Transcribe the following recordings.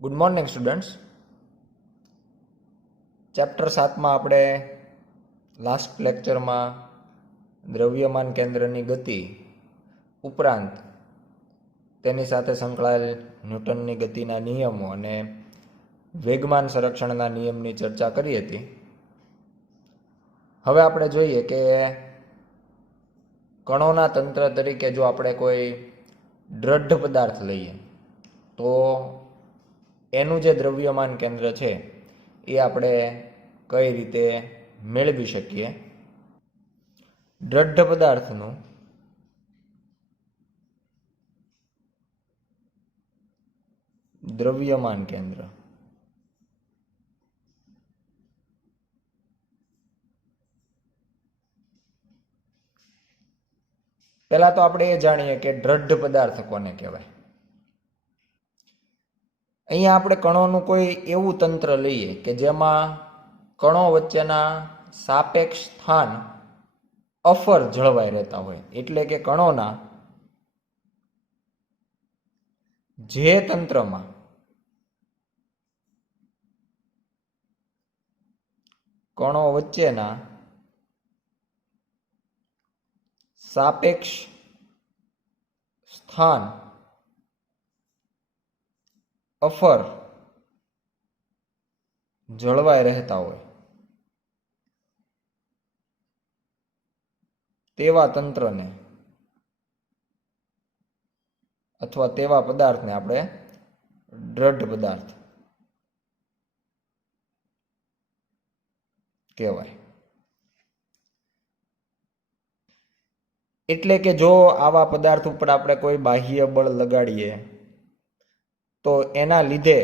Good morning students. Chapter 7માં આપણે last લેક્ચરમાં દ્રવ્યમાન કેન્દ્રની ગતિ ઉપરાંત તેની સાથે સંકળાયેલ ન્યૂટનની ગતિના નિયમો અને વેગમાન સંરક્ષણના નિયમની ચર્ચા કરી હતી. હવે આપણે જોઈએ કે કણોના તંત્ર તરીકે જો આપણે કોઈ દ્રઢ પદાર્થ લઈએ તો એનું જે દ્રવ્યમાન કેન્દ્ર છે એ આપણે કઈ રીતે મેળવી શકીએ. દ્રઢ પદાર્થનું દ્રવ્યમાન કેન્દ્ર પહેલા તો આપણે એ જાણીએ કે દ્રઢ પદાર્થ કોને કહેવાય. અહીંયા આપણે કણોનું કોઈ એવું તંત્ર લઈએ કે જેમાં કણો વચ્ચેના સાપેક્ષ સ્થાન અફર જળવાઈ રહેતા હોય, એટલે કે કણોના જે તંત્રમાં કણો વચ્ચેના સાપેક્ષ સ્થાન અફર જળવાઈ રહેતા હોય તેવા તંત્રને અથવા તેવા પદાર્થને આપણે દ્રઢ પદાર્થ કહેવાય. એટલે કે જો આવા પદાર્થ ઉપર આપણે કોઈ બાહ્ય બળ લગાડીએ તો એના લીધે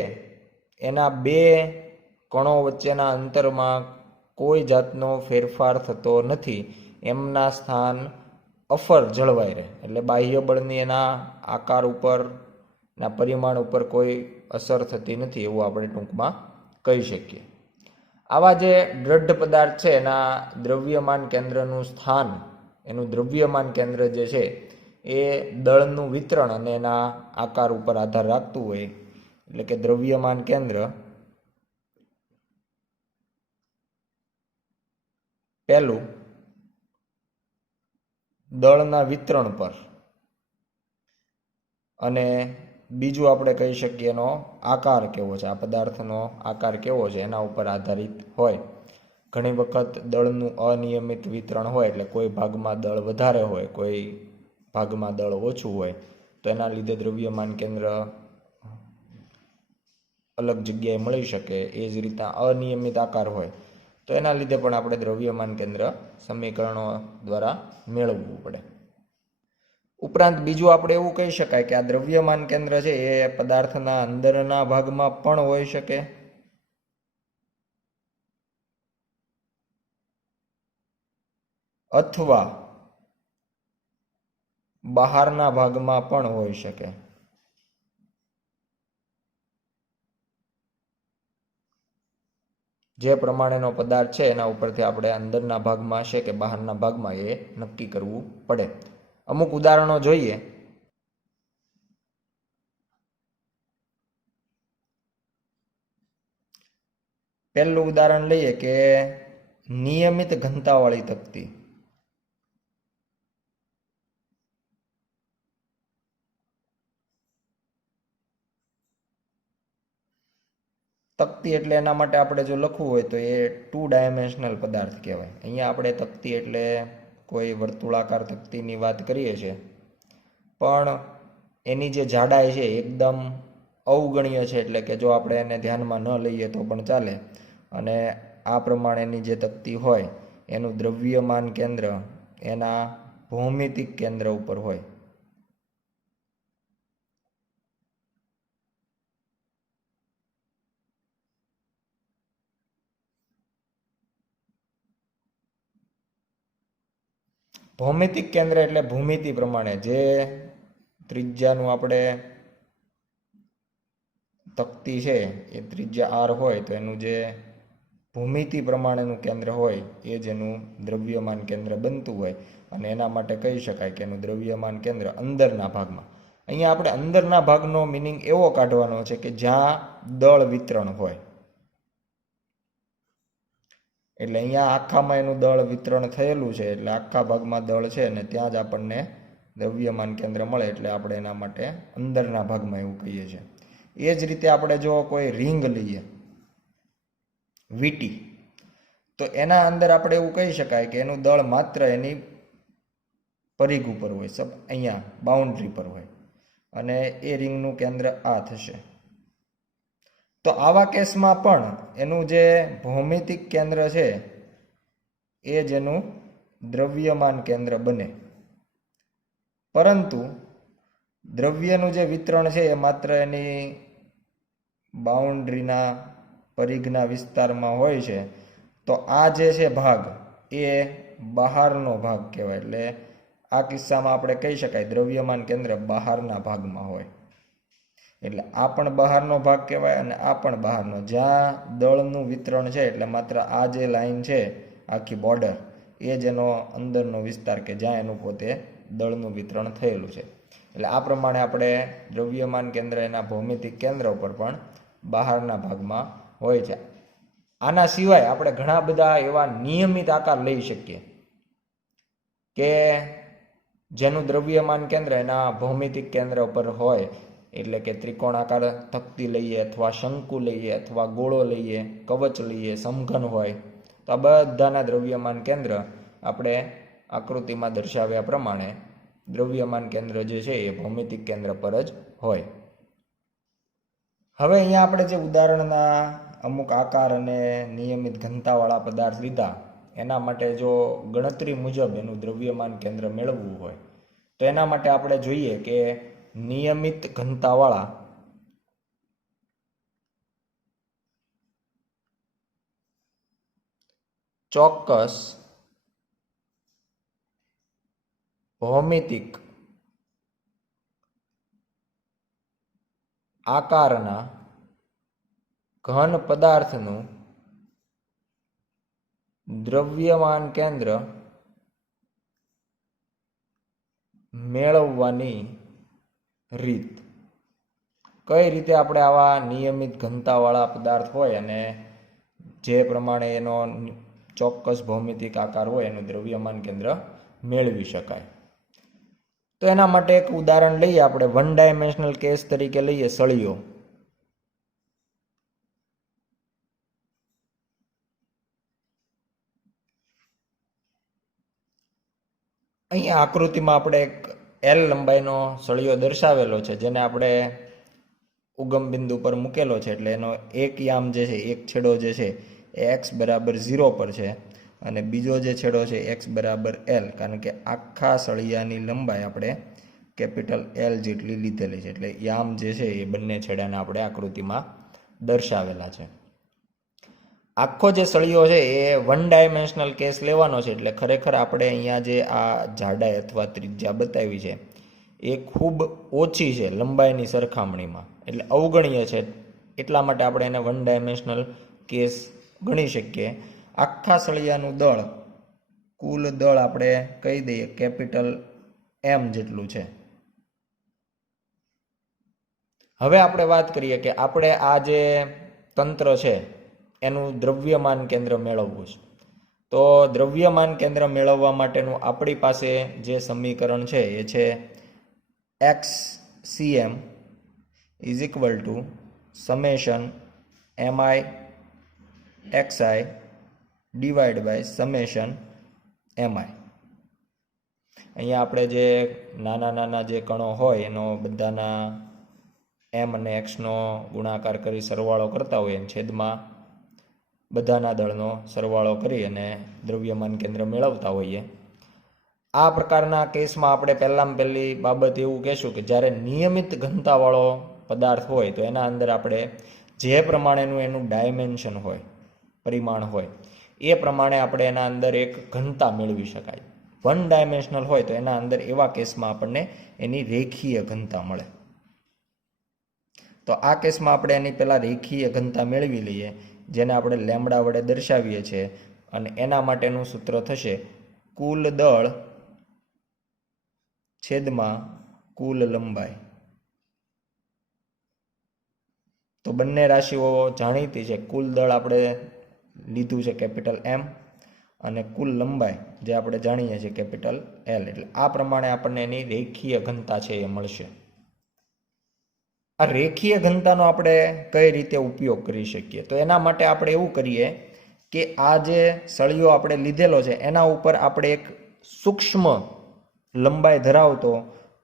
એના બે કણો વચ્ચેના અંતરમાં કોઈ જાતનો ફેરફાર થતો નથી, એમના સ્થાન અફર જળવાઈ રહે. એટલે બાહ્ય બળની એના આકાર ઉપર ના પરિમાણ ઉપર કોઈ અસર થતી નથી એવું આપણે ટૂંકમાં કહી શકીએ. આવા જે દ્રઢ પદાર્થ છે એના દ્રવ્યમાન કેન્દ્રનું સ્થાન, એનું દ્રવ્યમાન કેન્દ્ર જે છે એ દળનું વિતરણ અને એના આકાર ઉપર આધાર રાખતું હોય. એટલે કે દ્રવ્યમાન કેન્દ્ર પહેલું દળના વિતરણ પર અને બીજું આપણે કહી શકીએ એનો આકાર કેવો છે, આ પદાર્થનો આકાર કેવો છે એના ઉપર આધારિત હોય. ઘણી વખત દળનું અનિયમિત વિતરણ હોય, એટલે કોઈ ભાગમાં દળ વધારે હોય, કોઈ ભાગમાં દળ ઓછું હોય, તો એના લીધે દ્રવ્યમાન કેન્દ્ર અલગ જગ્યાએ મળી શકે. એ જ રીતના અનિયમિત આકાર હોય તો એના લીધે પણ આપણે દ્રવ્યમાન કેન્દ્ર સમીકરણો દ્વારા મેળવવું પડે. ઉપરાંત બીજું આપણે એવું કહી શકાય કે આ દ્રવ્યમાન કેન્દ્ર છે એ પદાર્થના અંદરના ભાગમાં પણ હોઈ શકે અથવા બહારના ભાગમાં પણ હોઈ શકે. જે પ્રમાણેનો પદાર્થ છે એના ઉપરથી આપણે અંદરના ભાગમાં છે કે બહારના ભાગમાં એ નક્કી કરવું પડે. અમુક ઉદાહરણો જોઈએ. પહેલું ઉદાહરણ લઈએ કે નિયમિત ઘનતાવાળી તકતી. તકતી એટલે એના માટે આપણે જો લખવું હોય તો એ 2 ડાયમેન્શનલ પદાર્થ કહેવાય. અહીંયા આપણે તકતી એટલે કોઈ વર્તુળાકાર તકતીની વાત કરીએ છીએ, પણ એની જે જાડાઈ છે એકદમ અવગણ્ય છે. એટલે કે જો આપણે એને ધ્યાનમાં ન લઈએ તો પણ ચાલે. અને આ પ્રમાણેની જે તકતી હોય એનું દ્રવ્યમાન કેન્દ્ર એના ભૌમિતિક કેન્દ્ર ઉપર હોય. ભૌમિતિક કેન્દ્ર એટલે ભૂમિતિ પ્રમાણે જે ત્રિજ્યાનું આપણે તકતી છે એ ત્રિજ્યા r હોય તો એનું જે ભૂમિતિ પ્રમાણેનું કેન્દ્ર હોય એ જ એનું દ્રવ્યમાન કેન્દ્ર બનતું હોય. અને એના માટે કહી શકાય કે એનું દ્રવ્યમાન કેન્દ્ર અંદરના ભાગમાં, અહીંયા આપણે અંદરના ભાગનો મિનિંગ એવો કાઢવાનો છે કે જ્યાં દળ વિતરણ હોય. એટલે અહીંયા આખામાં એનું દળ વિતરણ થયેલું છે, એટલે આખા ભાગમાં દળ છે અને ત્યાં જ આપણને દ્રવ્યમાન કેન્દ્ર મળે, એટલે આપણે એના માટે અંદરના ભાગમાં એવું કહીએ છીએ. એ જ રીતે આપણે જો કોઈ રિંગ લઈએ, વીટી, તો એના અંદર આપણે એવું કહી શકાય કે એનું દળ માત્ર એની પરિઘ ઉપર હોય, અહીંયા બાઉન્ડ્રી પર હોય, અને એ રિંગનું કેન્દ્ર આ થશે. તો આવા કેસમાં પણ એનું જે ભૌમિતિક કેન્દ્ર છે એ જ એનું દ્રવ્યમાન કેન્દ્ર બને. પરંતુ દ્રવ્યનું જે વિતરણ છે એ માત્ર એની બાઉન્ડ્રીના પરિઘના વિસ્તારમાં હોય છે. તો આ જે છે ભાગ એ બહારનો ભાગ કહેવાય. એટલે આ કિસ્સામાં આપણે કહી શકાય દ્રવ્યમાન કેન્દ્ર બહારના ભાગમાં હોય. એટલે આ પણ બહારનો ભાગ કહેવાય અને આ પણ બહારનો. જ્યાં દળનું વિતરણ છે, એટલે માત્ર આ જે લાઈન છે આખી બોર્ડર, એ જ એનો અંદરનો વિસ્તાર કે જ્યાં એનું પોતે દળનું વિતરણ થયેલું છે. એટલે આ પ્રમાણે આપણે દ્રવ્યમાન કેન્દ્ર એના ભૌમિતિક કેન્દ્ર ઉપર પણ બહારના ભાગમાં હોય છે. આના સિવાય આપણે ઘણા બધા એવા નિયમિત આકાર લઈ શકીએ કે જેનું દ્રવ્યમાન કેન્દ્ર એના ભૌમિતિક કેન્દ્ર પર હોય. એટલે કે ત્રિકોણાકાર તકતી લઈએ, અથવા શંકુ લઈએ, અથવા ગોળો લઈએ, કવચ લઈએ, સમઘન હોય. તો આ બધાના દ્રવ્યમાન કેન્દ્ર આપણે આકૃતિમાં દર્શાવ્યા પ્રમાણે દ્રવ્યમાન કેન્દ્ર જે છે એ ભૌમિતિક કેન્દ્ર પર જ હોય. હવે અહીંયા આપણે જે ઉદાહરણના અમુક આકાર અને નિયમિત ઘનતાવાળા પદાર્થ લીધા, એના માટે જો ગણતરી મુજબ એનું દ્રવ્યમાન કેન્દ્ર મેળવવું હોય તો એના માટે આપણે જોઈએ કે નિયમિત ઘનતાવાળા ચોક્કસ ભૌમિતિક આકારના ઘન પદાર્થનું દ્રવ્યમાન કેન્દ્ર મેળવવાની રીત. કઈ રીતે આપણે આવા નિયમિત ઘનતાવાળા પદાર્થ હોય અને જે પ્રમાણે એનો ચોક્કસ ભૌમિતિક આકાર હોય એનું દ્રવ્યમાન કેન્દ્ર મેળવી શકાય. તો એના માટે એક ઉદાહરણ લઈએ આપણે. વન ડાયમેન્શનલ કેસ તરીકે લઈએ સળિયો. અહીંયા આકૃતિમાં આપણે એક એલ લંબાઈનો સળિયો દર્શાવેલો છે, જેને આપણે ઉગમ બિંદુ પર મૂકેલો છે. એટલે એનો એક યામ જે છે, એક છેડો જે છે એ x બરાબર 0 પર છે, અને બીજો જે છેડો છે x બરાબર l, કારણ કે આખા સળિયાની લંબાઈ આપણે કેપિટલ L જેટલી લીધેલી છે. એટલે યામ જે છે એ બંને છેડાને આપણે આકૃતિમાં દર્શાવેલા છે. આખો જે સળિયો છે એ વન ડાયમેન્શનલ કેસ લેવાનો છે. એટલે ખરેખર આપણે અહીંયા જે આ જાડાઈ અથવા ત્રિજ્યા બતાવી છે એ ખૂબ ઓછી છે લંબાઈની સરખામણીમાં, એટલે અવગણ્ય છે. એટલા માટે આપણે એને વન ડાયમેન્શનલ કેસ ગણી શકીએ. આખા સળિયાનું દળ, કુલ દળ આપણે કહી દઈએ કેપિટલ M જેટલું છે. હવે આપણે વાત કરીએ કે આપણે આ જે તંત્ર છે એનું દ્રવ્યમાન કેન્દ્ર મેળવવું છે. તો દ્રવ્યમાન કેન્દ્ર મેળવવા માટેનું આપણી પાસે જે સમીકરણ છે એ છે XCM is equal to summation MI XI divide by summation MI. અહીંયા આપણે જે નાના નાના જે કણો હોય એનો બધાના M અને X નો ગુણાકાર કરી સરવાળો કરતા હોય, છેદમાં બધાના દળનો સરવાળો કરી અને દ્રવ્યમાન કેન્દ્ર મેળવતા હોઈએ. આ પ્રકારના કેસમાં આપણે પહેલી બાબત એવું કહેશું કે જ્યારે નિયમિત ઘનતાવાળો પદાર્થ હોય તો એના અંદર આપણે જે પ્રમાણેનું એનું ડાયમેન્શન હોય, પરિમાણ હોય, એ પ્રમાણે આપણે એના અંદર એક ઘનતા મેળવી શકાય. વન ડાયમેન્શનલ હોય તો એના અંદર એવા કેસમાં આપણને એની રેખીય ઘનતા મળે. તો આ કેસમાં આપણે એની પહેલાં રેખીય ઘનતા મેળવી લઈએ, જેને આપણે લેમ્બડા વડે દર્શાવીએ છીએ. અને એના માટેનું સૂત્ર થશે કુલ દળ છેદમાં કુલ લંબાઈ. તો બંને રાશિઓ જાણીતી છે. કુલ દળ આપણે લીધું છે કેપિટલ એમ, અને કુલ લંબાઈ જે આપણે જાણીએ છીએ કેપિટલ એલ. એટલે આ પ્રમાણે આપણને એની રેખીય ઘનતા છે એ મળશે. આ રેખીય ઘનતાનો આપણે કઈ રીતે ઉપયોગ કરી શકીએ? તો એના માટે આપણે એવું કરીએ કે આ જે સળિયો આપણે લીધેલો છે એના ઉપર આપણે એક સૂક્ષ્મ લંબાઈ ધરાવતો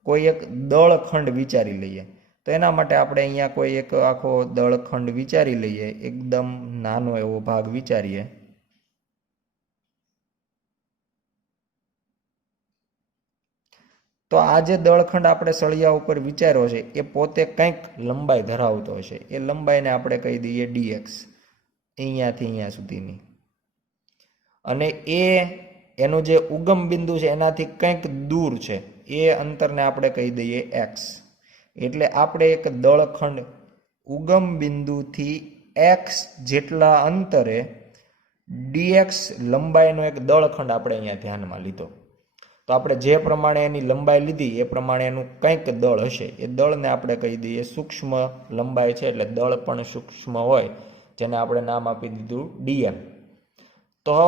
કોઈ એક દળખંડ વિચારી લઈએ. તો એના માટે આપણે અહીંયા કોઈ એક આખો દળખંડ વિચારી લઈએ, એકદમ નાનો એવો ભાગ વિચારીએ. તો આ જે દળખંડ આપણે સળિયા ઉપર વિચાર્યો છે એ પોતે કંઈક લંબાઈ ધરાવતો હશે. એ લંબાઈને આપણે કહી દઈએ dx, અહીંયાથી અહીંયા સુધીની. અને એનો જે ઉગમ બિંદુ છે એનાથી કંઈક દૂર છે, એ અંતરને આપણે કહી દઈએ x. એટલે આપણે એક દળખંડ ઉગમ બિંદુથી x જેટલા અંતરે dx લંબાઈનો એક દળખંડ આપણે અહીંયા ધ્યાનમાં લીધો. તો આપણે જે પ્રમાણે એની લંબાઈ લીધી એ પ્રમાણે એનું કંઈક દળ હશે. એ દળને આપણે કહી દઈએ સૂક્ષ્મ લંબાઈ છે, એટલે દળ પણ સૂક્ષ્મ હોય, જેને આપણે નામ આપી દીધું dm. તો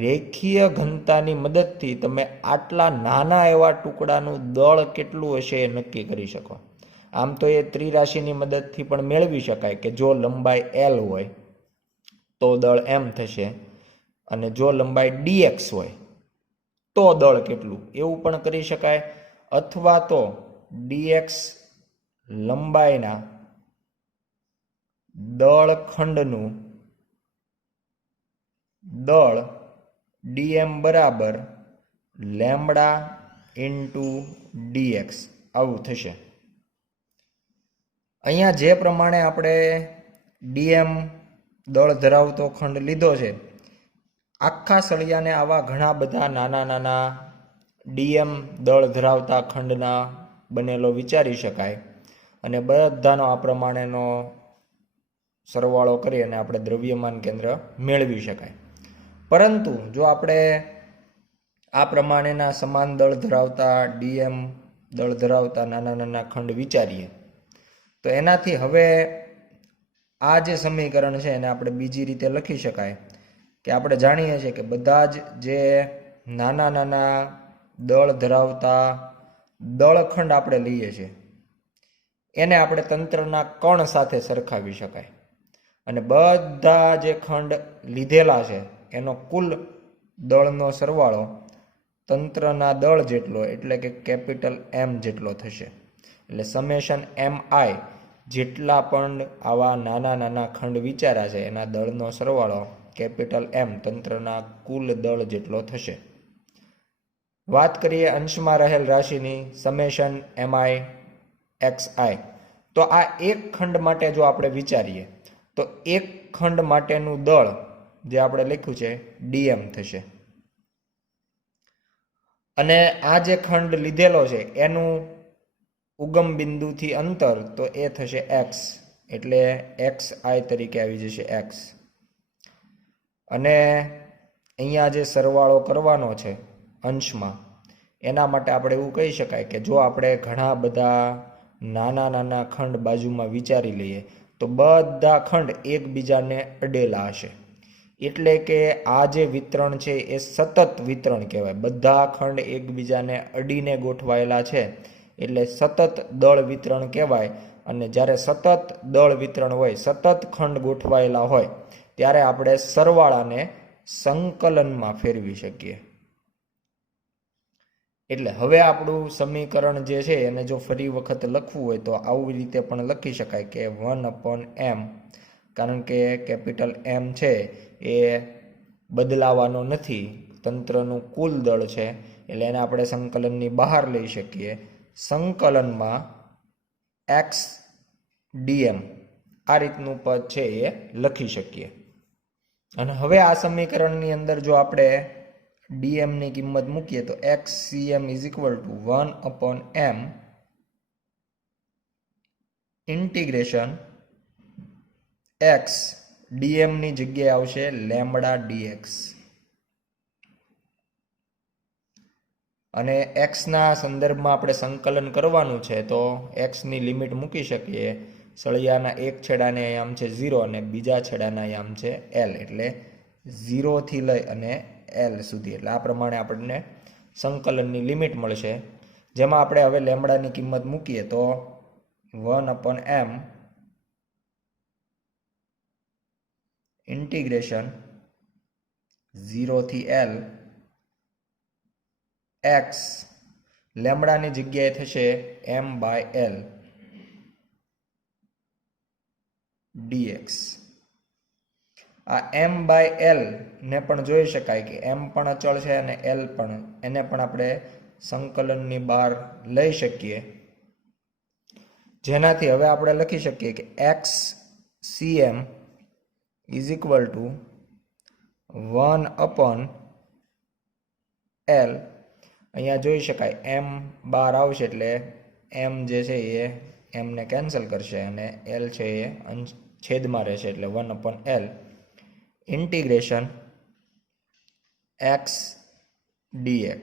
રેખીય ઘનતાની મદદથી તમે આટલા નાના એવા ટુકડાનું દળ કેટલું હશે એ નક્કી કરી શકો. આમ તો એ ત્રિરાશિની મદદથી પણ મેળવી શકાય કે જો લંબાઈ l હોય તો દળ m થશે, અને જો લંબાઈ dx હોય તો દળ કેટલું, એવું પણ કરી શકાય. અથવા તો dx લંબાઈના દળખંડનું દળ dm બરાબર લેમ્બડા ઇન્ટુ dx આવું થશે. અહીંયા જે પ્રમાણે આપણે dm દળ ધરાવતો ખંડ લીધો છે, આખા સળિયાને આવા ઘણા બધા નાના નાના dm દળ ધરાવતા ખંડના બનેલો વિચારી શકાય, અને બધાનો આ પ્રમાણેનો સરવાળો કરી અને આપણે દ્રવ્યમાન કેન્દ્ર મેળવી શકાય. પરંતુ જો આપણે આ પ્રમાણેના સમાન દળ ધરાવતા dm દળ ધરાવતા નાના નાના ખંડ વિચારીએ તો એનાથી હવે આ જે સમીકરણ છે એને આપણે બીજી રીતે લખી શકાય કે આપણે જાણીએ છીએ કે બધા જ જે નાના નાના દળ ધરાવતા દળખંડ આપણે લઈએ છીએ એને આપણે તંત્રના કણ સાથે સરખાવી શકાય, અને બધા જે ખંડ લીધેલા છે એનો કુલ દળનો સરવાળો તંત્રના દળ જેટલો એટલે કે કેપિટલ M જેટલો થશે. એટલે સમેશન mi જેટલા પણ આવા નાના નાના ખંડ વિચાર્યા છે એના દળનો સરવાળો કેપિટલ M તંત્રના કુલ દળ જેટલો થશે. વાત કરીએ અંશમાં રહેલ રાશિની સમેશન mi xi. તો આ એક ખંડ માટે જો આપણે વિચારીએ તો એક ખંડ માટેનું દળ જે આપણે લખ્યું છે dm થશે, અને આ જે ખંડ લીધેલો છે એનું ઉગમ બિંદુથી અંતર તો એ થશે x, એટલે xi તરીકે આવી જશે x. અને અહીંયા જે સરવાળો કરવાનો છે અંશમાં, એના માટે આપણે એવું કહી શકાય કે જો આપણે ઘણા બધા નાના નાના ખંડ બાજુમાં વિચારી લઈએ તો બધા ખંડ એકબીજાને અડેલા હશે. એટલે કે આ જે વિતરણ છે એ સતત વિતરણ કહેવાય. બધા ખંડ એકબીજાને અડીને ગોઠવાયેલા છે એટલે સતત દળ વિતરણ કહેવાય. અને જ્યારે સતત દળ વિતરણ હોય, સતત ખંડ ગોઠવાયેલા હોય, ત્યારે આપણે સરવાળાને સંકલનમાં ફેરવી શકીએ. એટલે હવે આપણું સમીકરણ જે છે એને જો ફરી વખત લખવું હોય તો આવી રીતે પણ લખી શકાય કે 1/m, કારણ કે કેપિટલ M છે એ બદલાવાનો નથી, તંત્રનું કુલ દળ છે, એટલે એને આપણે સંકલનની બહાર લઈ શકીએ. સંકલનમાં x dm આ રીતનું પદ છે એ લખી શકીએ. અને હવે આ સમીકરણની અંદર જો આપણે dm ની કિંમત મૂકીએ તો xcm is equal two 1/m integration x dm ની જગ્યાએ આવશે લેમ્બડા dx, અને x ના સંદર્ભમાં આપણે સંકલન કરવાનું છે તો x ની લિમિટ મૂકી શકીએ સળિયાના એક છેડાને યામ છે 0 અને બીજા છેડાના યામ છે L, એટલે 0 થી લઈ અને L સુધી. એટલે આ પ્રમાણે આપણને સંકલનની લિમિટ મળશે, જેમાં આપણે હવે લેમ્બડાની કિંમત મૂકીએ તો 1/m ઇન્ટિગ્રેશન 0 થી L x લેમ્બડાની જગ્યાએ થશે m/L dx. આ m/L ને પણ જોઈ શકાય કે m પણ અચળ છે અને L પણ, એને પણ આપણે સંકલનની બહાર લઈ શકીએ, જેનાથી હવે આપણે લખી શકીએ કે x cm is equal two 1/L. અહીંયા જોઈ શકાય m બહાર આવશે એટલે m જે છે એ m ને કેન્સલ કરશે અને L છે એ છેદમાં રહેશે એટલે 1/L ઇન્ટિગ્રેશન x dx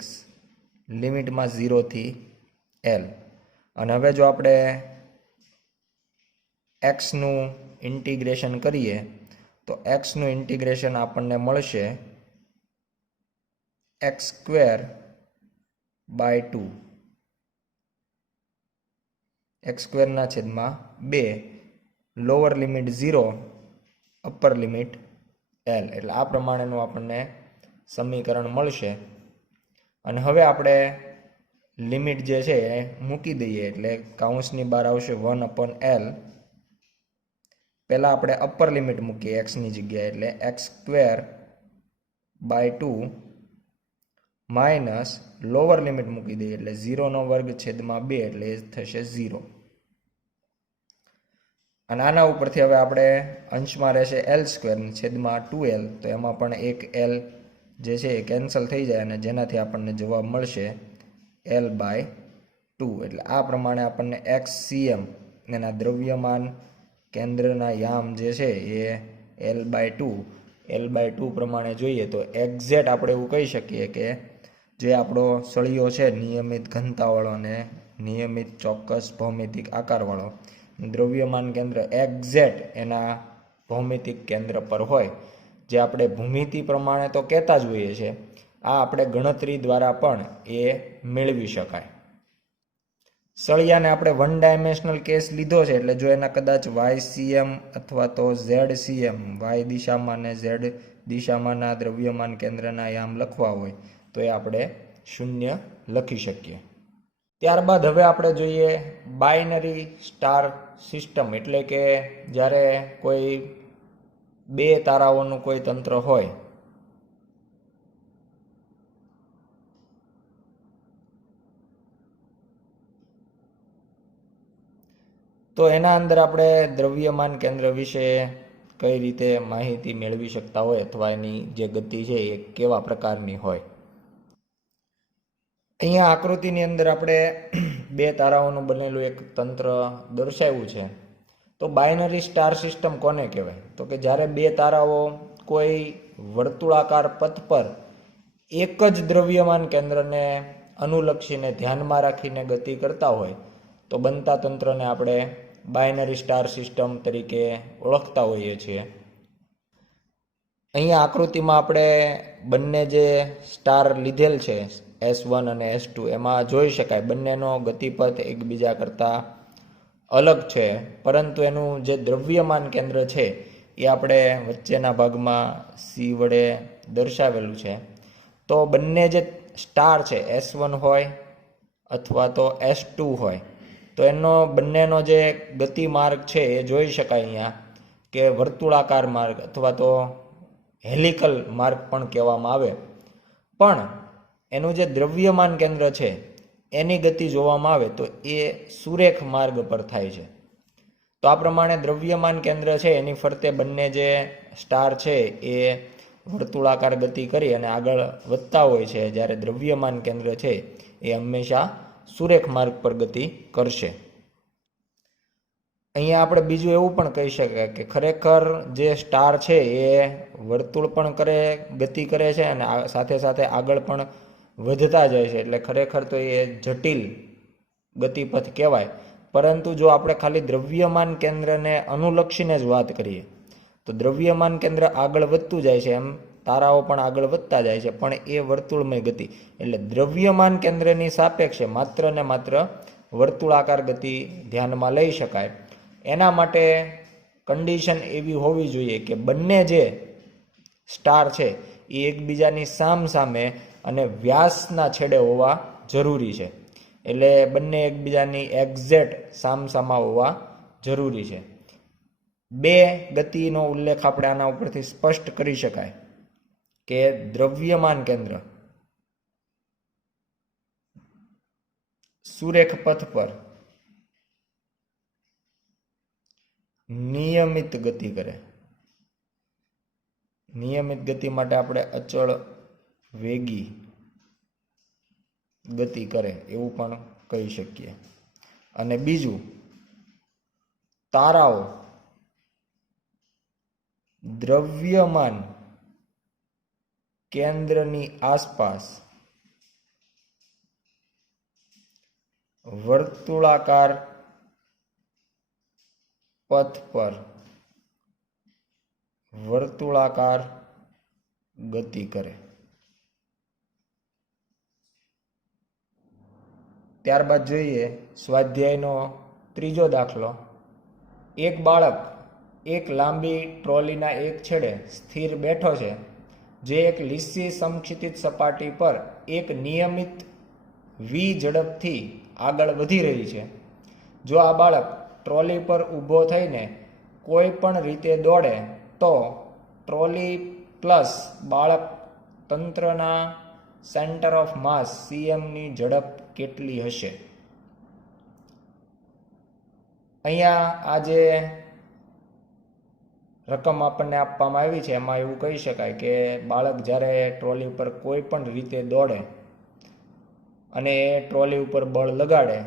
લિમિટમાં 0 થી L. અને હવે જો આપણે x નું ઇન્ટિગ્રેશન કરીએ તો x નું ઇન્ટિગ્રેશન આપણને મળશે x²/2 x²/2 lower limit 0 upper limit L. એટલે આ પ્રમાણેનું આપણને સમીકરણ મળશે. અને હવે આપણે લિમિટ જે છે એ મૂકી દઈએ એટલે કૌંસની બહાર આવશે 1/L. પહેલાં આપણે અપર લિમિટ મૂકીએ એક્સની જગ્યાએ એટલે x²/2 માઇનસ લોઅર લિમિટ મૂકી દઈએ એટલે 0²/2 એટલે એ થશે 0. અને આના ઉપરથી હવે આપણે અંશમાં રહેશે L²/2L, તો એમાં પણ એક L જે છે એ કેન્સલ થઈ જાય અને જેનાથી આપણને જવાબ મળશે L/2. એટલે આ પ્રમાણે આપણને xcm એના દ્રવ્યમાન કેન્દ્રના યામ જે છે એ L/2 પ્રમાણે જોઈએ તો એક્ઝેક્ટ આપણે એવું કહી શકીએ કે જે આપણો સળિયો છે નિયમિત ઘનતાવાળો અને નિયમિત ચોક્કસ ભૌમિતિક આકારવાળો, દ્રવ્યમાન કેન્દ્ર એક્ઝેક્ટ એના ભૌમિતિક કેન્દ્ર પર હોય, જે આપણે ભૂમિતિ પ્રમાણે તો કહેતા જ હોઈએ છીએ, આ આપણે ગણતરી દ્વારા પણ એ મેળવી શકાય. સળિયાને આપણે વન ડાયમેન્શનલ કેસ લીધો છે એટલે જો એના કદાચ YCM અથવા તો ZCM y દિશામાં અને Z દિશામાંના દ્રવ્યમાન કેન્દ્રના યામ લખવા હોય તો એ આપણે 0 લખી શકીએ. ત્યારબાદ હવે આપણે જોઈએ બાઇનરી સ્ટાર સિસ્ટમ, એટલે કે જ્યારે કોઈ બે તારાઓનું કોઈ તંત્ર હોય તો એના અંદર આપણે દ્રવ્યમાન કેન્દ્ર વિશે કઈ રીતે માહિતી મેળવી શકતા હોય અથવા એની જે ગતિ છે એ કેવા પ્રકારની હોય. અહીંયા આકૃતિની અંદર આપણે બે તારાઓનું બનેલું એક તંત્ર દર્શાવ્યું છે. તો બાઇનરી સ્ટાર સિસ્ટમ કોને કહેવાય? તો કે જ્યારે બે તારાઓ કોઈ વર્તુળાકાર પથ પર એક જ દ્રવ્યમાન કેન્દ્રને અનુલક્ષીને ધ્યાનમાં રાખીને ગતિ કરતા હોય તો બનતા તંત્રને આપણે બાઇનરી સ્ટાર સિસ્ટમ તરીકે ઓળખતા હોઈએ છીએ. અહીંયા આકૃતિમાં આપણે બંને જે સ્ટાર લીધેલ છે S1 અને S2 એમાં જોઈ શકાય બંનેનો ગતિપથ એકબીજા કરતાં અલગ છે, પરંતુ એનું જે દ્રવ્યમાન કેન્દ્ર છે એ આપણે વચ્ચેના ભાગમાં C વડે દર્શાવેલું છે. તો બંને જે સ્ટાર છે S1 હોય અથવા તો S2 હોય તો એનો બંનેનો જે ગતિ માર્ગ છે એ જોઈ શકાય અહીંયા કે વર્તુળાકાર માર્ગ અથવા તો હેલિકલ માર્ગ પણ કહેવામાં આવે, પણ એનું જે દ્રવ્યમાન કેન્દ્ર છે એની ગતિ જોવામાં આવે તો એ સુરેખ માર્ગ પર થાય છે. તો આ પ્રમાણે દ્રવ્યમાન કેન્દ્ર છે એની ફરતે બંને જે સ્ટાર છે એ વર્તુળાકાર ગતિ કરી અને આગળ વધતા હોય છે, જ્યારે દ્રવ્યમાન કેન્દ્ર છે એ હંમેશા સુરેખ માર્ગ પર ગતિ કરશે. અહીંયા આપણે બીજું એવું પણ કહી શકાય કે ખરેખર જે સ્ટાર છે એ વર્તુળ પણ ગતિ કરે છે અને સાથે સાથે આગળ પણ વધતા જાય છે, એટલે ખરેખર તો એ જટિલ ગતિપથ કહેવાય. પરંતુ જો આપણે ખાલી દ્રવ્યમાન કેન્દ્રને અનુલક્ષીને જ વાત કરીએ તો દ્રવ્યમાન કેન્દ્ર આગળ વધતું જાય છે, એમ તારાઓ પણ આગળ વધતા જાય છે, પણ એ વર્તુળમય ગતિ. એટલે દ્રવ્યમાન કેન્દ્રની સાપેક્ષે માત્ર ને માત્ર વર્તુળાકાર ગતિ ધ્યાનમાં લઈ શકાય. એના માટે કન્ડિશન એવી હોવી જોઈએ કે બંને જે સ્ટાર છે એ એકબીજાની સામસામે અને વ્યાસના છેડે હોવા જરૂરી છે. એટલે બંને એકબીજાની એક્ઝેક્ટ સામસામા હોવા જરૂરી છે. બે ગતિનો ઉલ્લેખ આપણે આના ઉપરથી સ્પષ્ટ કરી શકાય કે દ્રવ્યમાન કેન્દ્ર સુરેખ પથ પર નિયમિત ગતિ કરે. નિયમિત ગતિ માટે આપણે અચળ વેગી ગતિ કરે એવું પણ કહી શકીએ. અને બીજું, તારાઓ દ્રવ્યમાન કેન્દ્રની આસપાસ વર્તુળાકાર પથ પર વર્તુળાકાર ગતિ કરે. ત્યારબાદ જોઈએ સ્વાધ્યાયનો ત્રીજો દાખલો. એક બાળક એક લાંબી ટ્રોલીના એક છેડે સ્થિર બેઠો છે, જે એક લીસી સમક્ષિતિજ સપાટી પર એક નિયમિત વી ઝડપથી આગળ વધી રહી છે. જો આ બાળક ટ્રોલી પર ઊભો થઈને કોઈ પણ રીતે દોડે તો ટ્રોલી પ્લસ બાળક તંત્રના સેન્ટર ઓફ માસ CMની ઝડપ કેટલી હશે? અહીંયા આ જે રકમ આપણને આપવામાં આવી છે એમાં એવું કહી શકાય કે બાળક જ્યારે ટ્રોલી ઉપર કોઈ પણ રીતે દોડે અને એ ટ્રોલી ઉપર બળ લગાડે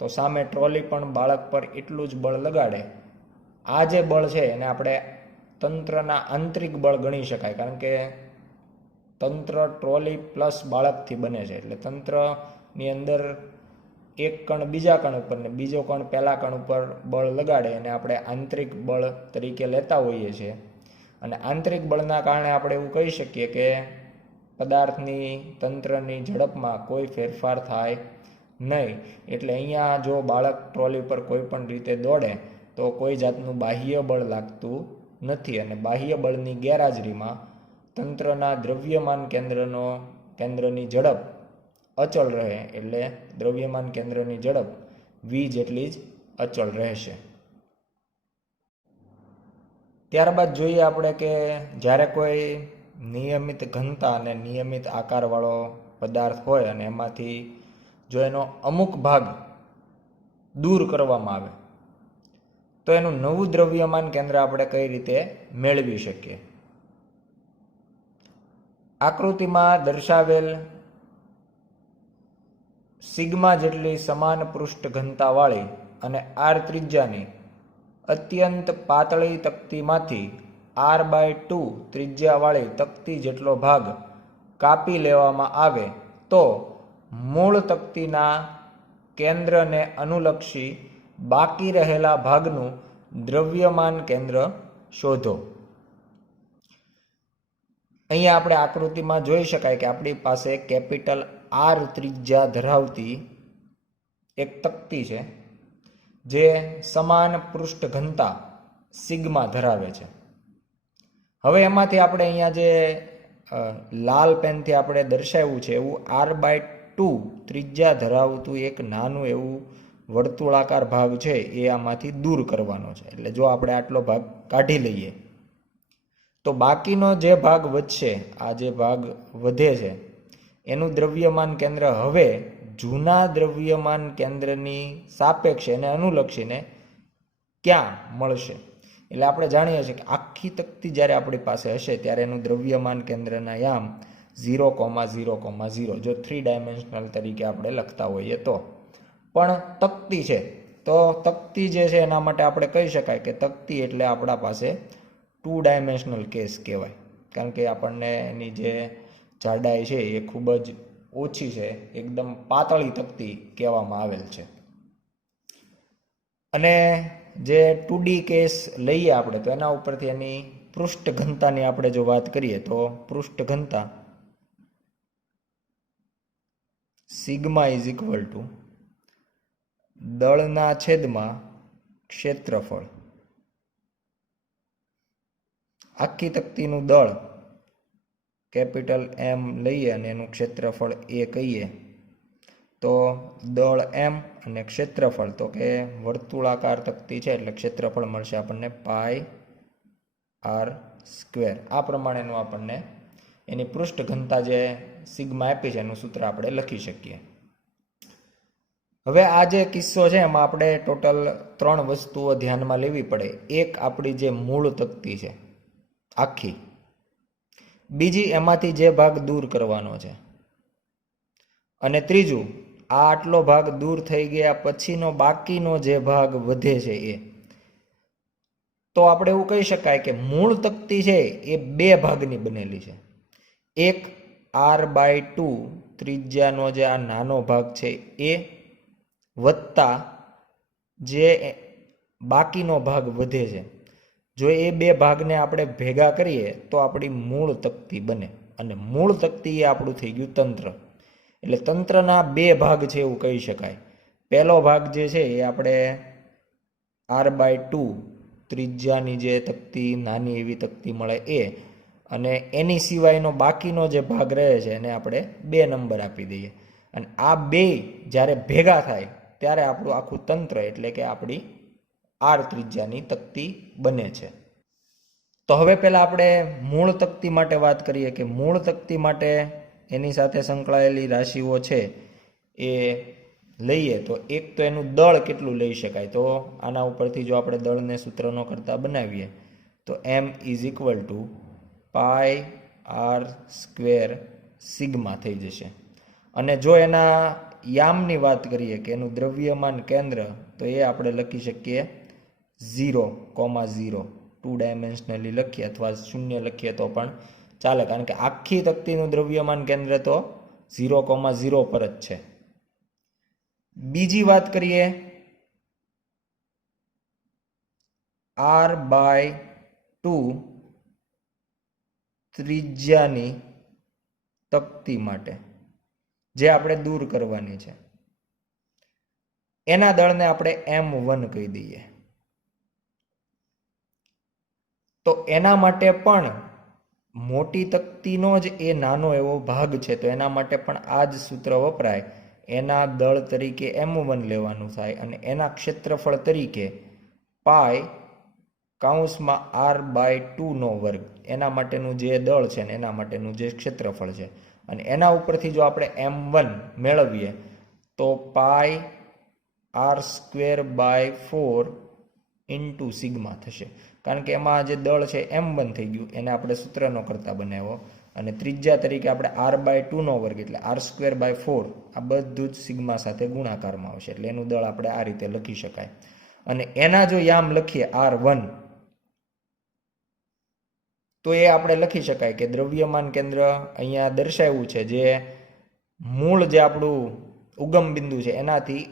તો સામે ટ્રોલી પણ બાળક પર એટલું જ બળ લગાડે. આ જે બળ છે એને આપણે તંત્રના આંતરિક બળ ગણી શકાય, કારણ કે તંત્ર ટ્રોલી પ્લસ બાળકથી બને છે. એટલે તંત્રની અંદર એક કણ બીજા કણ ઉપર ને બીજો કણ પહેલા કણ ઉપર બળ લગાડે અને આપણે આંતરિક બળ તરીકે લેતા હોઈએ છીએ. અને આંતરિક બળના કારણે આપણે એવું કહી શકીએ કે પદાર્થની તંત્રની ઝડપમાં કોઈ ફેરફાર થાય નહીં. એટલે અહીંયા જો બાળક ટ્રોલી પર કોઈ પણ રીતે દોડે તો કોઈ જાતનું બાહ્ય બળ લાગતું નથી, અને બાહ્ય બળની ગેરહાજરીમાં તંત્રના દ્રવ્યમાન કેન્દ્રની ઝડપ અચળ રહે. એટલે દ્રવ્યમાન કેન્દ્રની ઝડપ v જેટલી જ અચળ રહેશે. ત્યારબાદ જોઈએ આપણે કે જ્યારે કોઈ નિયમિત ઘનતા અને નિયમિત આકારવાળો પદાર્થ હોય અને એમાંથી જો એનો અમુક ભાગ દૂર કરવામાં આવે તો એનું નવું દ્રવ્યમાન કેન્દ્ર આપણે કઈ રીતે મેળવી શકીએ? આકૃતિમાં દર્શાવેલ સિગ્મા જેટલી સમાન પૃષ્ઠ ઘનતાવાળી અને r ત્રિજ્યાની અત્યંત પાતળી તક્તીમાંથી r/2 ત્રિજ્યાવાળી તક્તી જેટલો ભાગ કાપી લેવામાં આવે તો મૂળ તક્તીના કેન્દ્રને અનુલક્ષી બાકી રહેલા ભાગનું દ્રવ્યમાન કેન્દ્ર શોધો. અહીંયા આપણે આકૃતિમાં જોઈ શકાય કે આપણી પાસે કેપિટલ R ત્રિજ્યા ધરાવતી એક તક્તી છે જે સમાન પૃષ્ઠ ઘનતા સિગ્મા ધરાવે છે. હવે એમાંથી આપણે અહીંયા જે લાલ પેનથી આપણે દર્શાવ્યું છે એવું r/2 ત્રિજ્યા ધરાવતું એક નાનું એવું વર્તુળાકાર ભાગ છે એ આમાંથી દૂર કરવાનો છે. એટલે જો આપણે આટલો ભાગ કાઢી લઈએ તો બાકીનો જે ભાગ વધશે, આ જે ભાગ વધે છે એનું દ્રવ્યમાન કેન્દ્ર હવે જૂના દ્રવ્યમાન કેન્દ્રની સાપેક્ષે એને અનુલક્ષીને ક્યાં મળશે? એટલે આપણે જાણીએ છીએ કે આખી તક્તી જ્યારે આપણી પાસે હશે ત્યારે એનું દ્રવ્યમાન કેન્દ્રના યામ 0,0,0 જો 3 ડાયમેન્શનલ તરીકે આપણે લખતા હોઈએ તો. પણ તક્તી છે તો તક્તી જે છે એના માટે આપણે કહી શકાય કે તક્તી એટલે આપણા પાસે 2 ડાયમેન્શનલ કેસ કહેવાય, કારણ કે આપણને એની જે જાડાઈ છે એ ખૂબ જ ઓછી છે, એકદમ પાતળી તક્તી કહેવામાં આવેલ છે. અને જે 2D કેસ લઈએ આપણે તો એના ઉપરથી એની પૃષ્ઠ ઘનતાની આપણે જો વાત કરીએ તો પૃષ્ઠ ઘનતા સિગ્મા ઇઝ ઇક્વલ ટુ દળના છેદમાં ક્ષેત્રફળ. આખી તકતીનું દળ કેપિટલ એમ લઈએ અને એનું ક્ષેત્રફળ એ કહીએ તો દળ એમ અને ક્ષેત્રફળ તો કે વર્તુળાકાર તકતી છે એટલે ક્ષેત્રફળ મળશે આપણને પાઈ આર સ્ક્વેર. આ પ્રમાણેનું આપણને એની પૃષ્ઠ ઘનતા જે સિગ્મા આપી છે એનું સૂત્ર આપણે લખી શકીએ. હવે આ જે કિસ્સો છે એમાં આપણે ટોટલ 3 વસ્તુઓ ધ્યાનમાં લેવી પડે. એક આપણી જે મૂળ તકતી છે આખી, બીજી એમાંથી જે ભાગ દૂર કરવાનો છે, અને ત્રીજું આ આટલો ભાગ દૂર થઈ ગયા પછીનો બાકીનો જે ભાગ વધે છે એ. તો આપણે એવું કહી શકાય કે મૂળ તકતી છે એ 2 ભાગની બનેલી છે. એક r/2 ત્રિજ્યાનો જે આ નાનો ભાગ છે એ વત્તા જે બાકીનો ભાગ વધે છે. જો એ 2 ભાગને આપણે ભેગા કરીએ તો આપણી મૂળ તકતી બને, અને મૂળ તકતી એ આપણું થઈ ગયું તંત્ર. એટલે તંત્રના 2 ભાગ છે એવું કહી શકાય. પહેલો ભાગ જે છે એ આપણે r/2 ત્રિજ્યાની જે તકતી નાની એવી તકતી મળે એ, અને એની સિવાયનો બાકીનો જે ભાગ રહે છે એને આપણે 2 નંબર આપી દઈએ. અને આ 2 જ્યારે ભેગા થાય ત્યારે આપણું આખું તંત્ર એટલે કે આપણી આર ત્રિજ્યાની તકતી બને છે. તો હવે પહેલાં આપણે મૂળ તકતી માટે વાત કરીએ કે મૂળ તકતી માટે એની સાથે સંકળાયેલી રાશિઓ છે એ લઈએ તો એક તો એનું દળ કેટલું લઈ શકાય. તો આના ઉપરથી જો આપણે દળને સૂત્રનો કરતા બનાવીએ તો m is equal to pi r square sigma થઈ જશે. અને જો એના યામની વાત કરીએ કે એનું દ્રવ્યમાન કેન્દ્ર તો એ આપણે લખી શકીએ 0,0 2 ડાયમેન્શનલી લખીએ અથવા 0 લખીએ તો પણ ચાલે, કારણ કે આખી તકતીનું દ્રવ્યમાન કેન્દ્ર તો 0,0 પર જ છે. બીજી વાત કરીએ r/2 ત્રિજ્યાની તકતી માટે જે આપણે દૂર કરવાની છે એના દળને આપણે m1 કહી દઈએ. તો એના માટે પણ મોટી તકતીનો જ એ નાનો એવો ભાગ છે તો એના માટે પણ આ જ સૂત્ર વપરાય. એના દળ તરીકે m1 લેવાનું થાય અને એના ક્ષેત્રફળ તરીકે પાઈ કૌંસમાં r/2 નો વર્ગ એના માટેનું જે દળ છે ને એના માટેનું જે ક્ષેત્રફળ છે, અને એના ઉપરથી જો આપણે m1 મેળવીએ તો pi r square by 4 into sigma થશે. કારણ કે એમાં જે દળ છે m1 થઈ ગયું એને આપણે સૂત્રનો કરતા બનાવ્યો, અને ત્રિજ્યા તરીકે આપણે r/2 નો વર્ગ એટલે r સ્ક્વેર બાય 4 આ બધું જ સિગ્મા સાથે ગુણાકારમાં આવશે. એટલે એનું દળ આપણે આ રીતે લખી શકાય. અને એના જો યામ લખીએ r1 તો એ આપણે લખી શકાય કે દ્રવ્યમાન કેન્દ્ર અહીંયા દર્શાવ્યું છે જે મૂળ જે આપણું ઉગમ બિંદુ છે એનાથી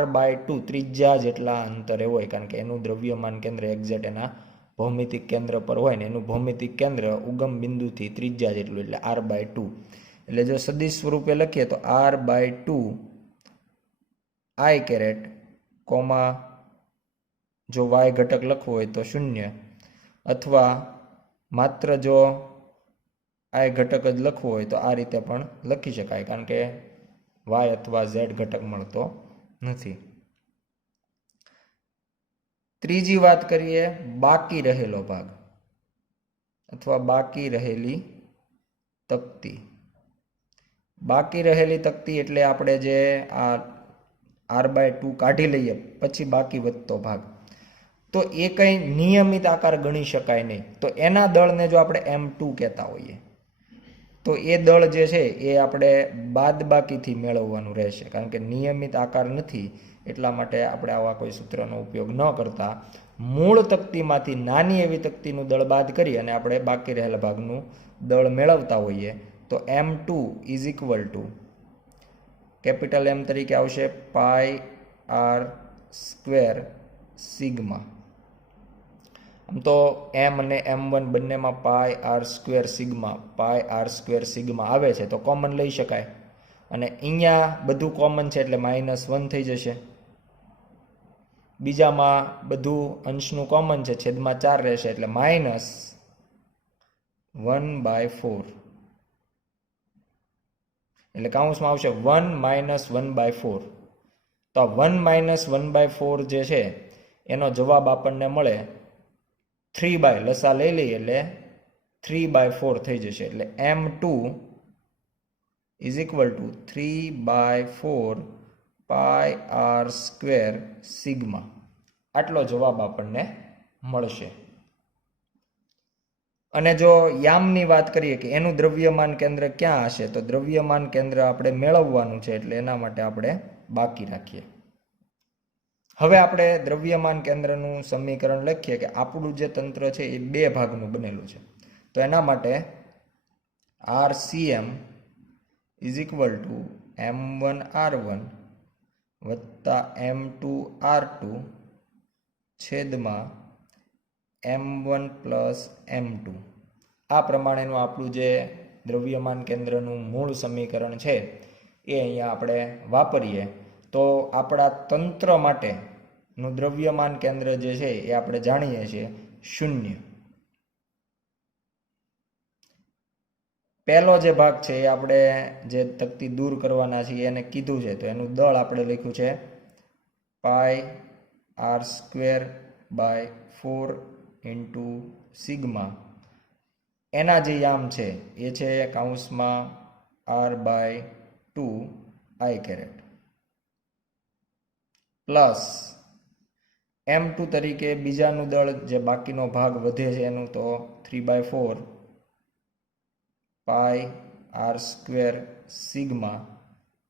r/2 ત્રિજ્યા જેટલા અંતરે હોય, કારણ કે એનું દ્રવ્યમાન કેન્દ્ર એક્ઝેક્ટ એના ભૌમિતિક કેન્દ્ર પર હોય ને એનું ભૌમિતિક કેન્દ્ર ઉગમ બિંદુથી ત્રિજ્યા જેટલું એટલે r/2. એટલે જો સદિશ સ્વરૂપે લખીએ તો r/2 i કેરેટ કોમા જો y ઘટક લખવો હોય તો 0, અથવા માત્ર જો i ઘટક જ લખવો હોય તો આ રીતે પણ લખી શકાય, કારણ કે y અથવા z ઘટક મળતો નથી. ત્રીજી વાત કરીએ બાકી રહેલો ભાગ અથવા બાકી રહેલી તકતી. બાકી રહેલી તકતી એટલે આપણે જે આ r/2 કાઢી લઈએ પછી બાકી વધતો ભાગ, તો એ કંઈ નિયમિત આકાર ગણી શકાય નહીં. તો એના દળને જો આપણે m2 કહેતા હોઈએ તો એ દળ જે છે એ આપણે બાદબાકીથી મેળવવાનું રહેશે, કારણ કે નિયમિત આકાર નથી. એટલા માટે આપણે આવા કોઈ સૂત્રનો ઉપયોગ ન કરતા મૂળ તકતીમાંથી નાની એવી તકતીનું દળ બાદ કરી અને આપણે બાકી રહેલા ભાગનું દળ મેળવતા હોઈએ તો m2 is equal two capital M તરીકે આવશે પાઈ આર સ્ક્વેર સિગ્મા. આમ તો એમ અને m1 બંનેમાં પાઈ આર સ્ક્વેર સિગ્મા આવે છે, તો કોમન લઈ શકાય. અને અહીંયા બધું કોમન છે એટલે -1 થઈ જશે. બીજામાં બધું અંશનું કોમન છે, છેદમાં 4 રહેશે એટલે -1/4. એટલે કાઉન્સમાં આવશે 1 - 1/4. તો 1 - 1/4 જે છે એનો જવાબ આપણને મળે 3 લસા લઈ લઈએ એટલે 3/4 થઈ જશે. એટલે m2 = 3/4 પાઈ આર સ્ક્વેર સિગ્મા. આટલો જવાબ આપણને મળશે. અને જો યામની વાત કરીએ કે એનું દ્રવ્યમાન કેન્દ્ર ક્યાં હશે, તો દ્રવ્યમાન કેન્દ્ર આપણે મેળવવાનું છે એટલે એના માટે આપણે બાકી રાખીએ. હવે આપણે દ્રવ્યમાન કેન્દ્રનું સમીકરણ લખીએ કે આપણું જે તંત્ર છે એ 2 ભાગનું બનેલું છે. તો એના માટે RCM = m1r1 + m2r2 છેદમાં m1 + m2. આ પ્રમાણેનું આપણું જે દ્રવ્યમાન કેન્દ્રનું મૂળ સમીકરણ છે એ અહીંયા આપણે વાપરીએ તો આપણા તંત્ર માટેનું દ્રવ્યમાન કેન્દ્ર જે છે એ આપણે જાણીએ છીએ 0. પહેલો જે ભાગ છે એ આપણે જે તકતી દૂર કરવાના છીએ એને કીધું છે, તો એનું દળ આપણે લખ્યું છે પાઈ આર સ્ક્વેર બાય 4 × સિગ્મા. એના જે યામ છે એ છે કાઉન્સમાં r/2 i caret plus m2 તરીકે બીજાનું દળ જે બાકીનો ભાગ વધે છે એનું તો 3/4 પાઈ આર સ્ક્વેર સિગ્મા.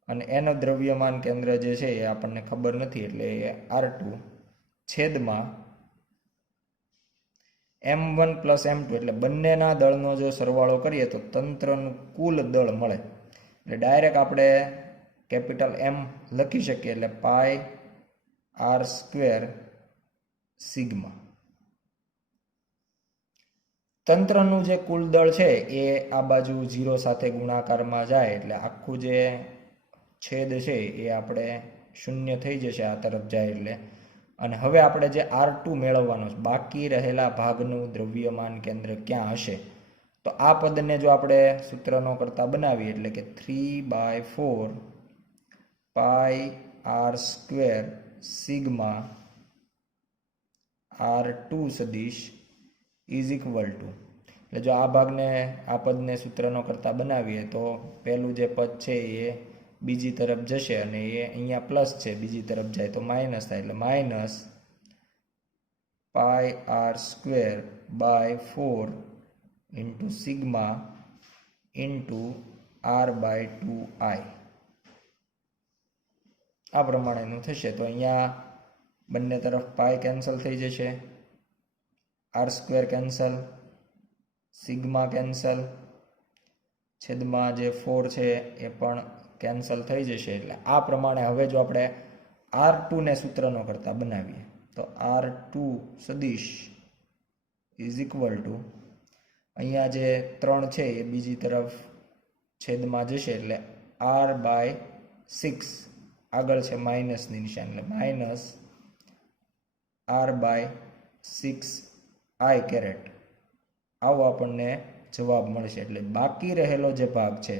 અને એનો દ્રવ્યમાન કેન્દ્ર જે છે એ આપણને ખબર નથી એટલે એ r2 છેદમાં m1 + m2. એટલે બંનેના દળનો જો સરવાળો કરીએ તો તંત્રનું કુલ દળ મળે. એટલે ડાયરેક્ટ આપણે કેપિટલ M લખી શકીએ એટલે પાઈ આર સ્ક્વેર સિગ્મા. તંત્રનું જે કુલ દળ છે એ આ બાજુ 0 સાથે ગુણાકારમાં જાય એટલે આખું જે છેદ છે એ આપણે 0 થઈ જશે આ તરફ જાય એટલે. અને હવે આપણે જે R2 મેળવવાનો છે, બાકી રહેલા ભાગનું દ્રવ્યમાન કેન્દ્ર ક્યાં હશે, તો આ પદને જો આપણે સૂત્રનો કરતા બનાવીએ એટલે કે 3/4 પાઈ આર સ્ક્વેર સિગ્મા R2 સદિશ એટલે જો આ ભાગને આ પદને સૂત્રનો કરતા બનાવીએ તો પહેલું જે પદ છે એ બીજી તરફ જશે અને એ અહીંયા પ્લસ છે, બીજી તરફ જાય તો માઇનસ થાય એટલે pi r square by 4 × sigma × r/2i. આ પ્રમાણેનું થશે. તો અહીંયા બંને તરફ પાઈ કેન્સલ થઈ જશે, r square cancel, sigma cancel, છેદમાં જે 4 છે એ પણ કેન્સલ થઈ જશે. એટલે આ પ્રમાણે હવે જો આપણે R2 ને સૂત્રનો કરતા બનાવીએ તો R2 સદિશ અહીંયા જે 3 છે એ બીજી તરફ છેદમાં જશે એટલે r/6 આગળ છે માઇનસની નિશાન એટલે -r/6i કેરેટ. આવો આપણને જવાબ મળશે. એટલે બાકી રહેલો જે ભાગ છે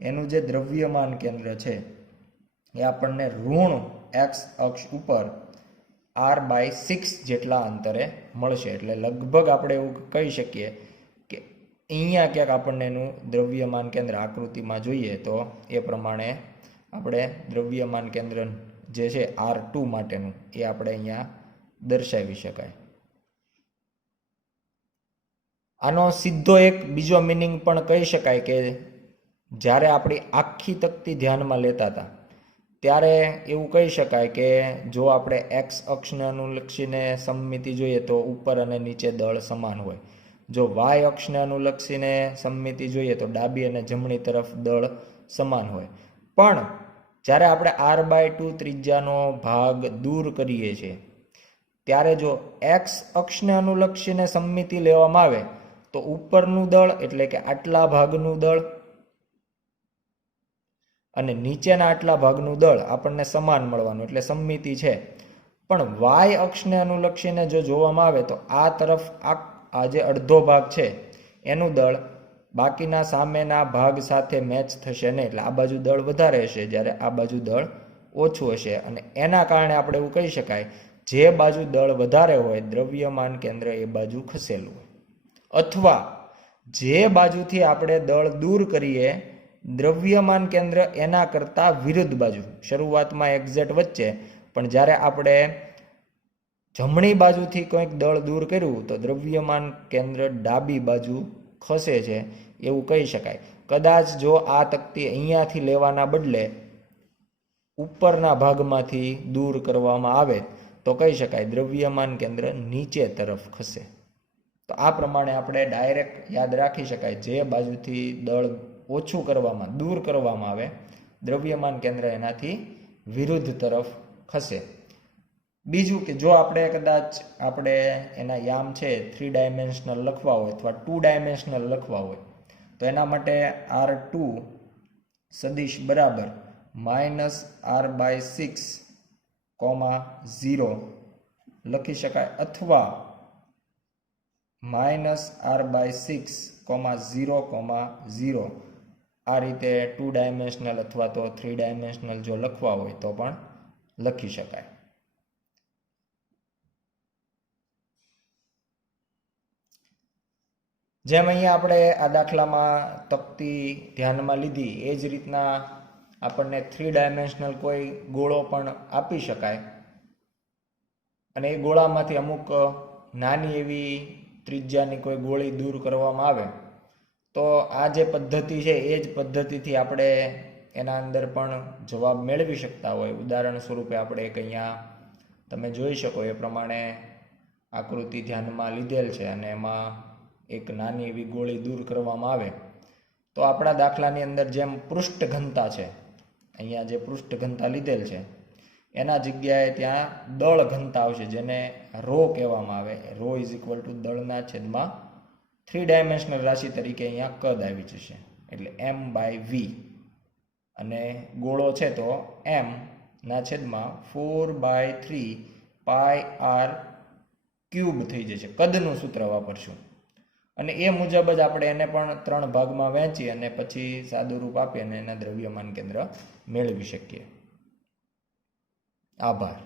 એનું જે દ્રવ્યમાન કેન્દ્ર છે એ આપણને ઋણ x અક્ષ ઉપર r/6 જેટલા અંતરે મળશે. એટલે લગભગ આપણે એવું કહી શકીએ કે અહીંયા ક્યાંક આપણને એનું દ્રવ્યમાન કેન્દ્ર આકૃતિમાં જોઈએ તો એ પ્રમાણે આપણે દ્રવ્યમાન કેન્દ્ર જે છે R2 માટેનું એ આપણે અહીંયા દર્શાવી શકાય. આનો સીધો એક બીજો મિનિંગ પણ કહી શકાય કે જ્યારે આપણી આખી તકતી ધ્યાનમાં લેતા હતા ત્યારે એવું કહી શકાય કે જો આપણે x અક્ષને અનુલક્ષીને સમમિતિ જોઈએ તો ઉપર અને નીચે દળ સમાન હોય. જો y અક્ષને અનુલક્ષીને સમમિતિ જોઈએ તો ડાબી અને જમણી તરફ દળ સમાન હોય. પણ જ્યારે આપણે r/2 ત્રિજ્યાનો ભાગ દૂર કરીએ છીએ ત્યારે જો એક્સ અક્ષને અનુલક્ષીને સમમિતિ લેવામાં આવે તો ઉપરનું દળ એટલે કે આટલા ભાગનું દળ અને નીચેના આટલા ભાગનું દળ આપણને સમાન મળવાનું એટલે સમમિતિ છે. પણ વાય અક્ષને અનુલક્ષીને જો જોવામાં આવે તો આ તરફ આ જે અડધો ભાગ છે એનું દળ બાકીના સામેના ભાગ સાથે મેચ થશે નહીં, એટલે આ બાજુ દળ વધારે હશે જ્યારે આ બાજુ દળ ઓછું હશે. અને એના કારણે આપણે એવું કહી શકાય જે બાજુ દળ વધારે હોય દ્રવ્યમાન કેન્દ્ર એ બાજુ ખસેલું હોય, અથવા જે બાજુથી આપણે દળ દૂર કરીએ દ્રવ્યમાન કેન્દ્ર એના કરતાં વિરુદ્ધ બાજુ, શરૂઆતમાં એક્ઝેક્ટ વચ્ચે, પણ જ્યારે આપણે જમણી બાજુથી કંઈક દળ દૂર કર્યું તો દ્રવ્યમાન કેન્દ્ર ડાબી બાજુ ખસે છે એવું કહી શકાય. કદાચ જો આ તકતી અહીંયાથી લેવાના બદલે ઉપરના ભાગમાંથી દૂર કરવામાં આવે તો કહી શકાય દ્રવ્યમાન કેન્દ્ર નીચે તરફ ખસે. તો આ પ્રમાણે આપણે ડાયરેક્ટ યાદ રાખી શકાય જે બાજુથી દળ ઓછું કરવામાં, દૂર કરવામાં આવે દ્રવ્યમાન કેન્દ્ર એનાથી વિરુદ્ધ તરફ ખસે. બીજું કે જો આપણે કદાચ એના યામ છે 3 ડાયમેન્શનલ લખવા હોય અથવા 2 ડાયમેન્શનલ લખવા હોય તો એના માટે R2 સદિશ બરાબર -r/6, 0 લખી શકાય, અથવા -r/6, 0, 0 આ રીતે 2 ડાયમેન્શનલ અથવા તો 3 ડાયમેન્શનલ જો લખવા હોય તો પણ લખી શકાય. જેમ અહીંયા આપણે આ દાખલામાં તકતી ધ્યાનમાં લીધી એ જ રીતના આપણને 3 ડાયમેન્શનલ કોઈ ગોળો પણ આપી શકાય અને એ ગોળામાંથી અમુક નાની એવી ત્રિજ્યાની કોઈ ગોળી દૂર કરવામાં આવે તો આ જે પદ્ધતિ છે એ જ પદ્ધતિથી આપણે એના અંદર પણ જવાબ મેળવી શકતા હોય. ઉદાહરણ સ્વરૂપે આપણે એક અહીંયા તમે જોઈ શકો એ પ્રમાણે આકૃતિ ધ્યાનમાં લીધેલ છે અને એમાં એક નાની એવી ગોળી દૂર કરવામાં આવે તો આપણા દાખલાની અંદર જેમ પૃષ્ઠ ઘનતા છે, અહીંયા જે પૃષ્ઠ ઘનતા લીધેલ છે એના જગ્યાએ ત્યાં દળ ઘનતા આવશે જેને રો કહેવામાં આવે. રો ઇઝ ઇક્વલ ટુ દળના છેદમાં 3 ડાયમેન્શનલ રાશિ તરીકે અહીંયા કદ આવી જશે એટલે m/v અને ગોળો છે તો m ના છેદમાં 4/3 πr³ થઈ જશે. કદનું સૂત્ર વાપરશું અને એ મુજબ જ આપણે એને પણ 3 ભાગમાં વહેંચી અને પછી સાદું રૂપ આપી અને એના દ્રવ્યમાન કેન્દ્ર મેળવી શકીએ. આભાર.